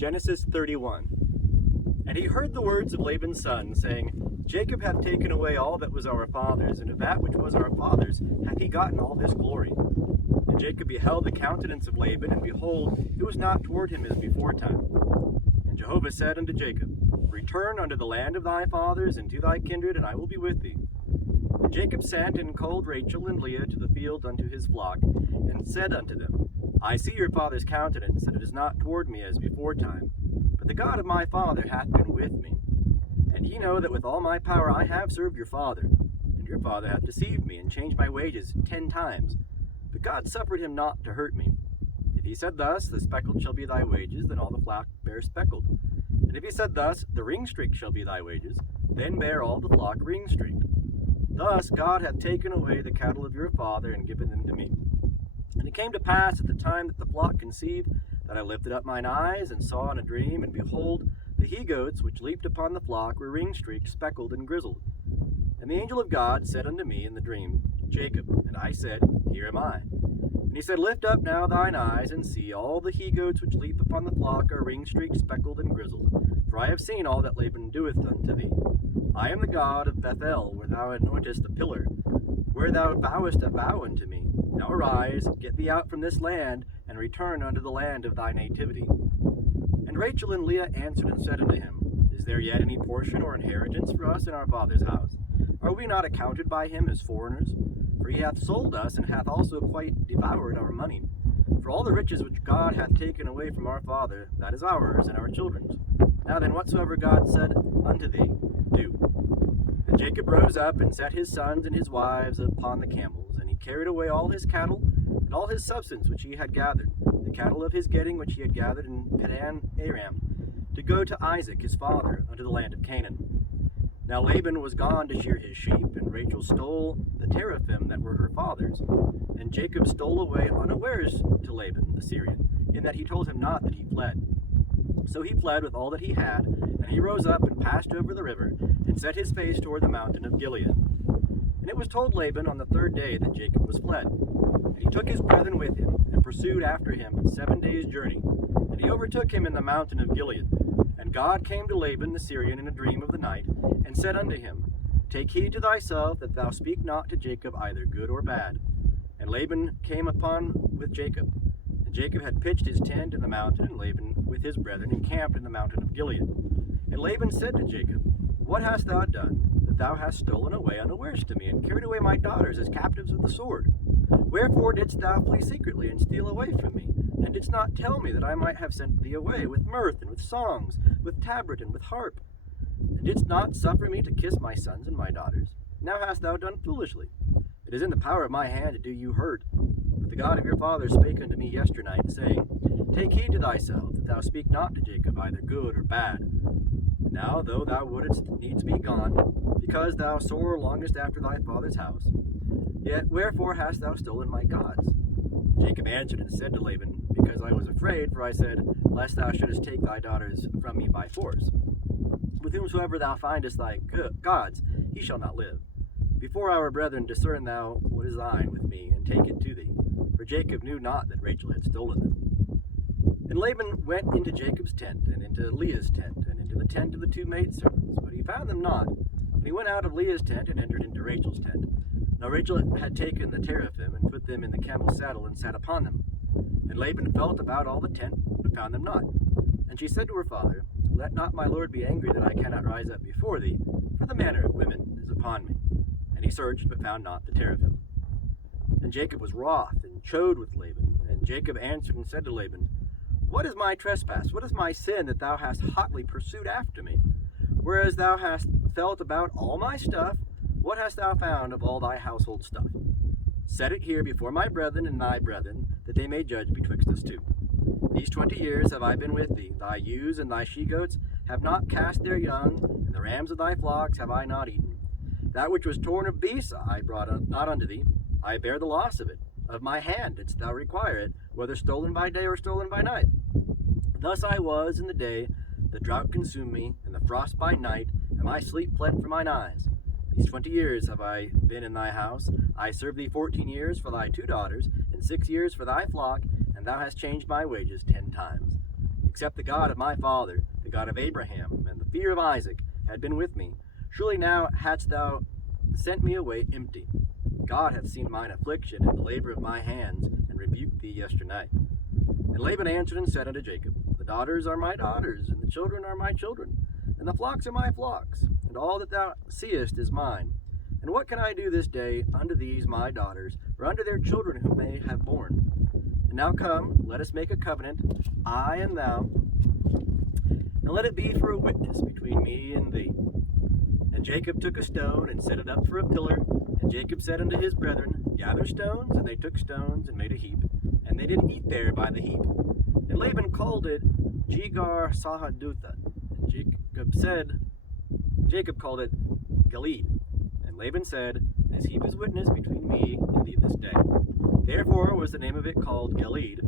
Genesis 31. And he heard the words of Laban's son, saying, Jacob hath taken away all that was our father's, and of that which was our father's hath he gotten all his glory. And Jacob beheld the countenance of Laban, and behold, it was not toward him as beforetime. And Jehovah said unto Jacob, Return unto the land of thy fathers, and to thy kindred, and I will be with thee. And Jacob sent and called Rachel and Leah to the field unto his flock, and said unto them, I see your father's countenance, and it is not toward me as beforetime, but the God of my father hath been with me. And ye know that with all my power I have served your father, and your father hath deceived me, and changed my wages 10 times. But God suffered him not to hurt me. If he said thus, the speckled shall be thy wages, then all the flock bear speckled. And if he said thus, the ringstreak shall be thy wages, then bear all the flock ringstreak. Thus God hath taken away the cattle of your father, and given them to me. And it came to pass at the time that the flock conceived, that I lifted up mine eyes, and saw in a dream, and behold, the he-goats which leaped upon the flock were ring-streaked, speckled, and grizzled. And the angel of God said unto me in the dream, Jacob. And I said, Here am I. And he said, Lift up now thine eyes, and see, all the he-goats which leap upon the flock are ring-streaked, speckled, and grizzled. For I have seen all that Laban doeth unto thee. I am the God of Bethel, where thou anointest a pillar, where thou vowest a vow unto me. Now arise, get thee out from this land, and return unto the land of thy nativity. And Rachel and Leah answered and said unto him, Is there yet any portion or inheritance for us in our father's house? Are we not accounted by him as foreigners? For he hath sold us, and hath also quite devoured our money. For all the riches which God hath taken away from our father, that is ours and our children's. Now then, whatsoever God said unto thee, do. And Jacob rose up, and set his sons and his wives upon the camels, and he carried away all his cattle, and all his substance which he had gathered, the cattle of his getting which he had gathered in Padan Aram, to go to Isaac his father unto the land of Canaan. Now Laban was gone to shear his sheep, and Rachel stole the teraphim that were her father's. And Jacob stole away unawares to Laban the Syrian, in that he told him not that he fled. So he fled with all that he had, and he rose up and passed over the river, and set his face toward the mountain of Gilead. And it was told Laban on the 3rd day that Jacob was fled. And he took his brethren with him, and pursued after him 7 days' journey. And he overtook him in the mountain of Gilead. And God came to Laban the Syrian in a dream of the night, and said unto him, Take heed to thyself, that thou speak not to Jacob either good or bad. And Laban came upon with Jacob. And Jacob had pitched his tent in the mountain, and Laban with his brethren encamped in the mountain of Gilead. And Laban said to Jacob, What hast thou done, that thou hast stolen away unawares to me, and carried away my daughters as captives with the sword? Wherefore didst thou flee secretly, and steal away from me, and didst not tell me that I might have sent thee away with mirth, and with songs, with tabret, and with harp? And didst not suffer me to kiss my sons and my daughters? Now hast thou done foolishly. It is in the power of my hand to do you hurt. But the God of your father spake unto me yesternight, saying, Take heed to thyself, that thou speak not to Jacob either good or bad. And now, though thou wouldest needs be gone, because thou sore longest after thy father's house, yet wherefore hast thou stolen my gods? Jacob answered and said to Laban, Because I was afraid, for I said, Lest thou shouldest take thy daughters from me by force. With whomsoever thou findest thy gods, he shall not live. Before our brethren discern thou what is thine with me, and take it to thee. For Jacob knew not that Rachel had stolen them. And Laban went into Jacob's tent, and into Leah's tent, and into the tent of the 2 maidservants, but he found them not. And he went out of Leah's tent, and entered into Rachel's tent. Now Rachel had taken the teraphim, and put them in the camel's saddle, and sat upon them. And Laban felt about all the tent, but found them not. And she said to her father, Let not my lord be angry that I cannot rise up before thee, for the manner of women is upon me. And he searched, but found not the teraphim. And Jacob was wroth, and chode with Laban. And Jacob answered and said to Laban, What is my trespass? What is my sin, that thou hast hotly pursued after me? Whereas thou hast felt about all my stuff, what hast thou found of all thy household stuff? Set it here before my brethren and thy brethren, that they may judge betwixt us two. These 20 years have I been with thee. Thy ewes and thy she-goats have not cast their young, and the rams of thy flocks have I not eaten. That which was torn of beasts I brought not unto thee. I bear the loss of it. Of my hand didst thou require it, whether stolen by day or stolen by night. Thus I was in the day, the drought consumed me, and the frost by night, and my sleep fled from mine eyes. These 20 years have I been in thy house. I served thee 14 years for thy 2 daughters, and 6 years for thy flock, and thou hast changed my wages 10 times. except the God of my father, the God of Abraham, and the fear of Isaac, had been with me, surely now hadst thou sent me away empty. God hath seen mine affliction and the labor of my hands, and rebuked thee yesternight. And Laban answered and said unto Jacob, The daughters are my daughters, and the children are my children, and the flocks are my flocks, and all that thou seest is mine. And what can I do this day unto these my daughters, or unto their children whom they have borne? And now come, let us make a covenant, I and thou, and let it be for a witness between me and thee. And Jacob took a stone and set it up for a pillar. And Jacob said unto his brethren, Gather stones. And they took stones and made a heap. And they did eat there by the heap. And Laban called it Jegar Sahadutha. And Jacob called it Gilead. And Laban said, This heap is witness between me and thee this day. Therefore was the name of it called Gilead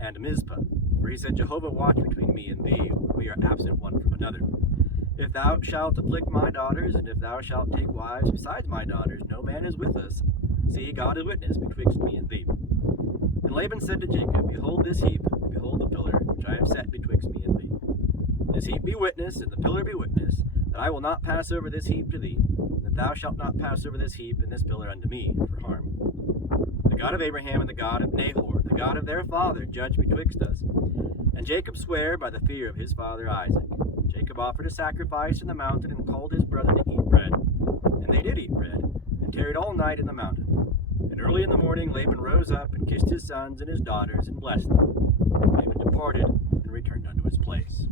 and Mizpah. For he said, Jehovah watch between me and thee, when we are absent one from another. If thou shalt afflict my daughters, and if thou shalt take wives besides my daughters, no man is with us. See, God is witness betwixt me and thee. And Laban said to Jacob, Behold this heap, behold the pillar, which I have set betwixt me and thee. This heap be witness, and the pillar be witness, that I will not pass over this heap to thee, and that thou shalt not pass over this heap and this pillar unto me for harm. The God of Abraham and the God of Nahor, the God of their father, judge betwixt us. And Jacob sware by the fear of his father Isaac. Jacob offered a sacrifice in the mountain, and called his brethren to eat bread. And they did eat bread, and tarried all night in the mountain. And early in the morning Laban rose up, and kissed his sons and his daughters, and blessed them. Laban departed, and returned unto his place.